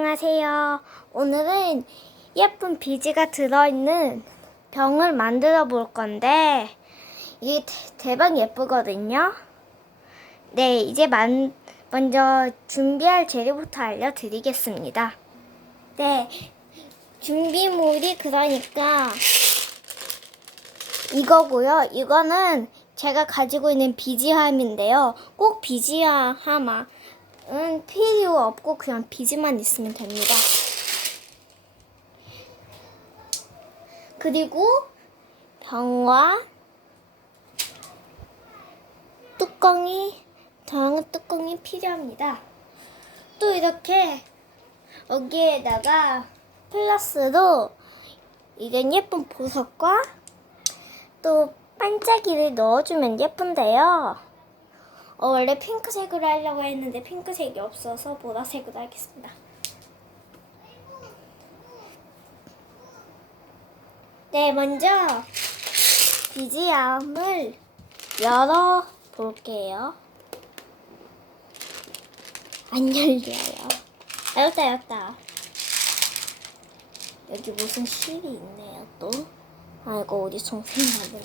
안녕하세요. 오늘은 예쁜 비지가 들어있는 병을 만들어 볼 건데 이게 대- 대박 예쁘거든요. 네, 이제 만, 먼저 준비할 재료부터 알려드리겠습니다. 네, 준비물이 그러니까 이거고요. 이거는 제가 가지고 있는 비지함인데요. 꼭 비지함은 필요 없고 그냥 비지만 있으면 됩니다. 그리고 병과 뚜껑이 다양한 뚜껑이 필요합니다. 또 이렇게 여기에다가 플러스로 이런 예쁜 보석과 또 반짝이를 넣어주면 예쁜데요. 어, 원래 핑크색으로 하려고 했는데 핑크색이 없어서 보라색으로 하겠습니다. 네, 먼저 비지암을 열어 볼게요. 안 열려요. 아, 열었다, 열었다. 여기 무슨 실이 있네요, 또. 아, 이거 어디 정생 만든